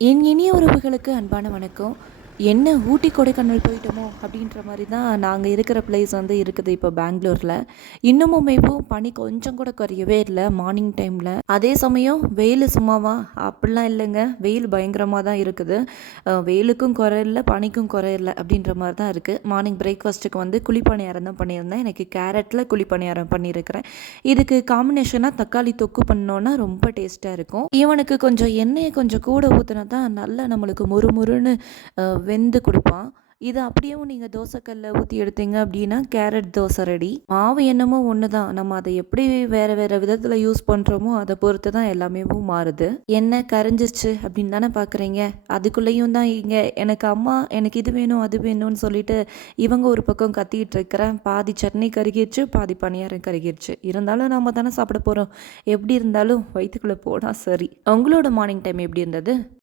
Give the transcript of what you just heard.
என் இனிய உறவுகளுக்கு அன்பான வணக்கம். என்ன ஊட்டி, கொடைக்கானல் போயிட்டோமோ! அப்படின்ற மாரி தான் நாங்க இருக்கிற பிளேஸ் வந்து இருக்குது இப்போ பெங்களூர்ல. இன்னமுமேவும் பனி கொஞ்சம் கூட குறையவே இல்ல மார்னிங் டைம்ல. அதே சமயம் வெயிலு சும்மாவா? அப்படிலாம் இல்லங்க. வெயில் பயங்கரமா தான் இருக்குது. வெயிலுக்கும் குறை இல்ல, பனிக்கும் குறை இல்ல அப்படின்ற மாரி தான் இருக்கு. மார்னிங் பிரேக்ஃபாஸ்ட்டுக்கு வந்து குழிப்பணியாரம் தான் பண்ணியிருந்தேன். எனக்கு கேரட்ல குழிப்பணியாரம் பண்ணியிருக்கிறேன். இதுக்கு காம்பினேஷனா தக்காளி தொக்கு பண்ணோன்னா ரொம்ப டேஸ்ட்டா இருக்கும். இவனுக்கு கொஞ்சம் எண்ணெய கொஞ்சம் கூட ஊத்துனா தான் நல்லா நம்மளுக்கு மொறுமொறுன்னு வெந்து குடுப்பான். இத அப்படியேவும் நீங்க தோசைக்கல்ல ஊத்தி எடுத்தீங்க அப்படின்னா, கேரட் தோசை ரெடி. மாவு என்னமோ ஒண்ணு தான். நம்ம அத எப்படி வேற வேற விதத்துல யூஸ் பண்றோமோ, அத பொறுத்து தான் எல்லாமேவும் மாறுது. என்ன கரைஞ்சிருச்சு அப்படின்னு தானே பார்க்குறீங்க. அதுக்குள்ளேயும் தான் இங்க எனக்கு அம்மா எனக்கு இது வேணும், அது வேணும்னு சொல்லிட்டு இவங்க ஒரு பக்கம் கத்திக்கிட்டு இருக்கிறேன். பாதி சட்னி கருகிருச்சு, பாதி பணியாரம் கருகிருச்சு. இருந்தாலும் நம்ம தானே சாப்பிட போறோம். எப்படி இருந்தாலும் வயித்துக்குள்ள போனா சரி. உங்களோட மார்னிங் டைம் எப்படி இருந்தது?